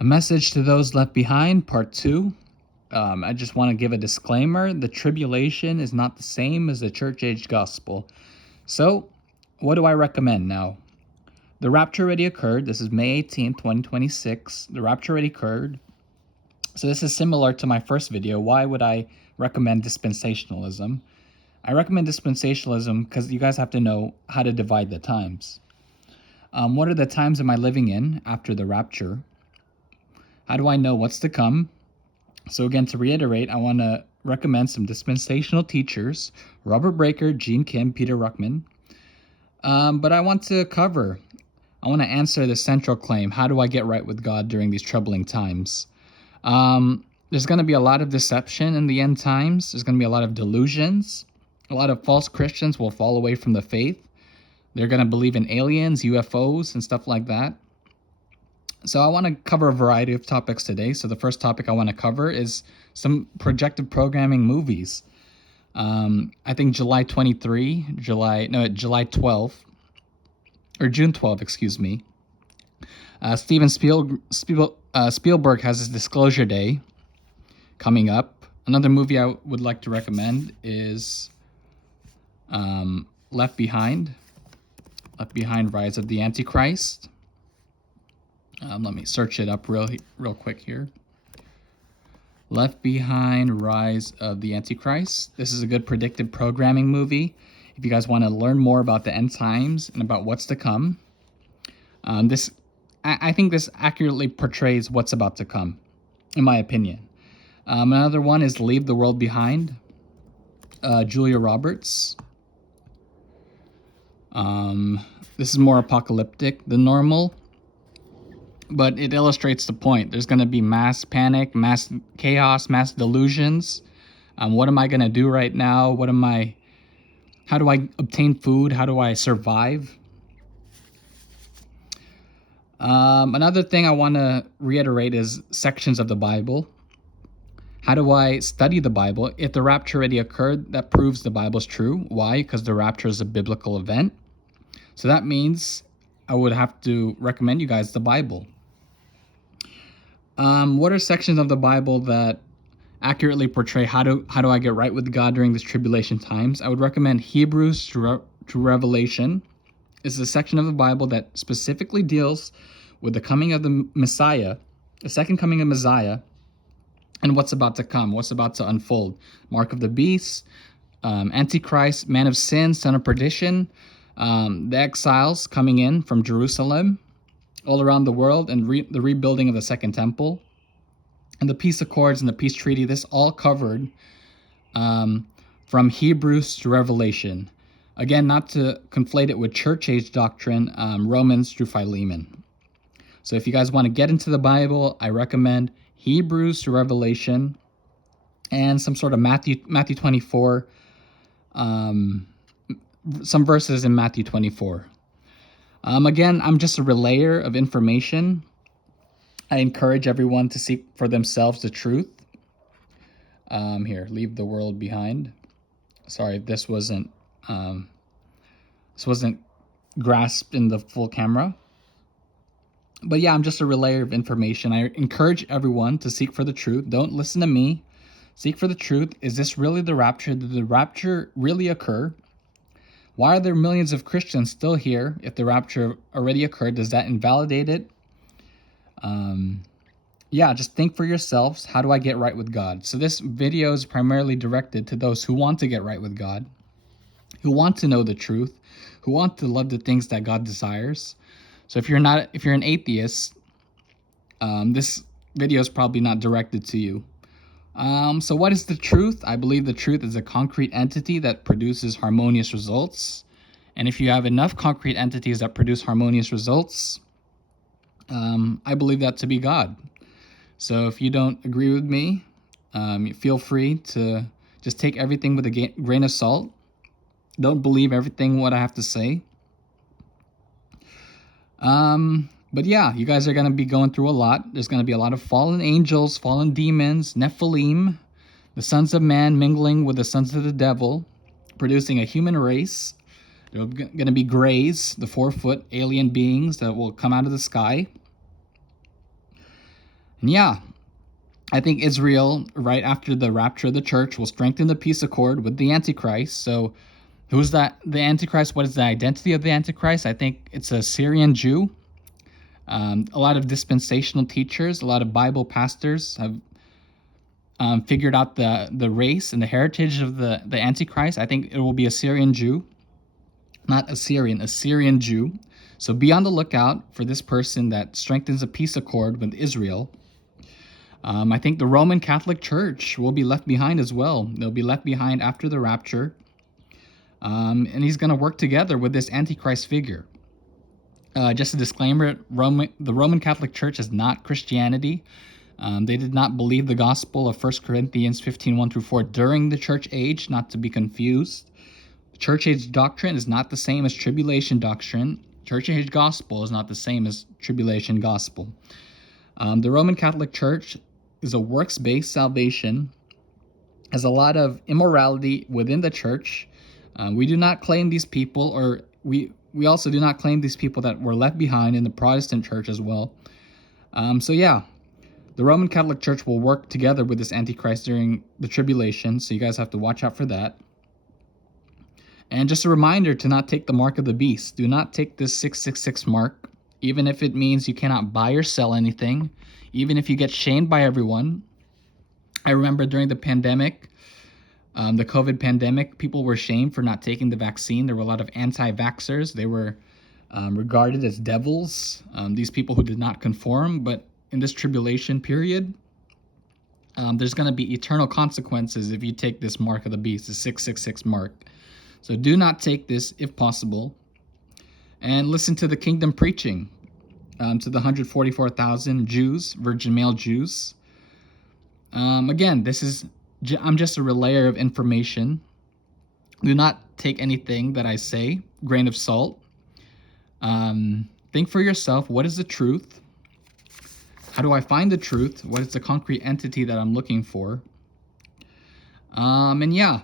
A message to those left behind, part 2. I just want to give a disclaimer. The tribulation is not the same as the church age gospel. So, what do I recommend now? The rapture already occurred. This is May 18th, 2026. The rapture already occurred. So this is similar to my first video. Why would I recommend dispensationalism? I recommend dispensationalism because you guys have to know how to divide the times. What are the times am I living in after the rapture? How do I know what's to come? So again, to reiterate, I want to recommend some dispensational teachers: Robert Breaker, Gene Kim, Peter Ruckman. But I want to answer the central claim: how do I get right with God during these troubling times? There's going to be a lot of deception in the end times. There's going to be a lot of delusions. A lot of false Christians will fall away from the faith. They're going to believe in aliens, UFOs, and stuff like that. So I want to cover a variety of topics today. So the first topic I want to cover is some projected programming movies. I think July 12th, or June 12th, excuse me. Steven Spielberg has his Disclosure Day coming up. Another movie I would like to recommend is Left Behind. Left Behind: Rise of the Antichrist. Let me search it up real quick here. Left Behind: Rise of the Antichrist. This is a good predictive programming movie if you guys want to learn more about the end times and about what's to come. I think this accurately portrays what's about to come, in my opinion. Another one is Leave the World Behind. Julia Roberts. This is more apocalyptic than normal, but it illustrates the point. There's going to be mass panic, mass chaos, mass delusions. What am I going to do right now? How do I obtain food? How do I survive? Another thing I want to reiterate is sections of the Bible. How do I study the Bible? If the rapture already occurred, that proves the Bible's true. Why? Because the rapture is a biblical event. So that means I would have to recommend you guys the Bible. What are sections of the Bible that accurately portray how do I get right with God during these tribulation times? I would recommend Hebrews to Revelation. It's a section of the Bible that specifically deals with the coming of the Messiah, the second coming of Messiah, and what's about to come, what's about to unfold. Mark of the Beast, Antichrist, Man of Sin, Son of Perdition, the exiles coming in from Jerusalem, all around the world, and the rebuilding of the Second Temple, and the peace accords and the peace treaty. This all covered from Hebrews to Revelation. Again, not to conflate it with church age doctrine, Romans through Philemon. So if you guys want to get into the Bible, I recommend Hebrews to Revelation and some sort of Matthew 24, some verses in Matthew 24. Again, I'm just a relayer of information. I encourage everyone to seek for themselves the truth. Here, leave the world behind. Sorry if this wasn't grasped in the full camera. But yeah, I'm just a relayer of information. I encourage everyone to seek for the truth. Don't listen to me. Seek for the truth. Is this really the rapture? Did the rapture really occur? Why are there millions of Christians still here if the rapture already occurred? Does that invalidate it? Yeah, just think for yourselves. How do I get right with God? So this video is primarily directed to those who want to get right with God, who want to know the truth, who want to love the things that God desires. So if you're an atheist, this video is probably not directed to you. So what is the truth? I believe the truth is a concrete entity that produces harmonious results. And if you have enough concrete entities that produce harmonious results, I believe that to be God. So if you don't agree with me, feel free to just take everything with a grain of salt. Don't believe everything what I have to say. But yeah, you guys are going to be going through a lot. There's going to be a lot of fallen angels, fallen demons, Nephilim, the sons of man mingling with the sons of the devil, producing a human race. There are going to be grays, the 4-foot alien beings that will come out of the sky. And yeah, I think Israel, right after the rapture of the church, will strengthen the peace accord with the Antichrist. So, who's that? The Antichrist? What is the identity of the Antichrist? I think it's a Syrian Jew. A lot of dispensational teachers, a lot of Bible pastors have figured out the race and the heritage of the Antichrist. I think it will be a Syrian Jew, not Assyrian, a Syrian Jew. So be on the lookout for this person that strengthens a peace accord with Israel. I think the Roman Catholic Church will be left behind as well. They'll be left behind after the rapture. And he's going to work together with this Antichrist figure. Just a disclaimer, the Roman Catholic Church is not Christianity. They did not believe the gospel of 1 Corinthians 15, 1-4 during the church age, not to be confused. Church age doctrine is not the same as tribulation doctrine. Church age gospel is not the same as tribulation gospel. The Roman Catholic Church is a works-based salvation, has a lot of immorality within the church. We do not claim these people, or we also do not claim these people that were left behind in the Protestant church as well. So yeah, the Roman Catholic Church will work together with this Antichrist during the tribulation, so you guys have to watch out for that. And just a reminder to not take the mark of the beast. Do not take this 666 mark, even if it means you cannot buy or sell anything, even if you get shamed by everyone. I remember during the pandemic, the COVID pandemic, people were shamed for not taking the vaccine. There were a lot of anti-vaxxers. They were regarded as devils, these people who did not conform. But in this tribulation period, there's going to be eternal consequences if you take this mark of the beast, the 666 mark. So do not take this if possible. And listen to the kingdom preaching to the 144,000 Jews, virgin male Jews. Again, I'm just a relayer of information. Do not take anything that I say, grain of salt. Think for yourself, what is the truth? How do I find the truth? What is the concrete entity that I'm looking for? And yeah,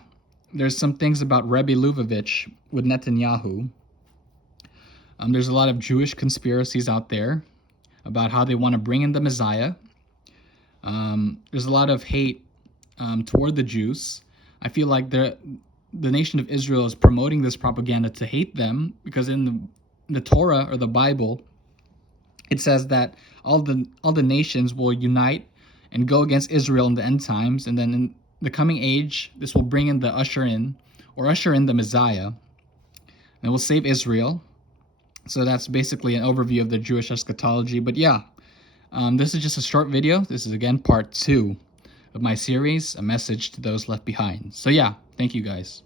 there's some things about Rebbe Lubavitch with Netanyahu. There's a lot of Jewish conspiracies out there about how they want to bring in the Messiah. There's a lot of hate toward the Jews. I feel like the nation of Israel is promoting this propaganda to hate them, because in the Torah, or the Bible, it says that all the nations will unite and go against Israel in the end times, and then in the coming age, this will bring in usher in the Messiah, and will save Israel. So that's basically an overview of the Jewish eschatology. But yeah, this is just a short video. This is again part 2 of my series, A Message to Those Left Behind. So yeah, thank you guys.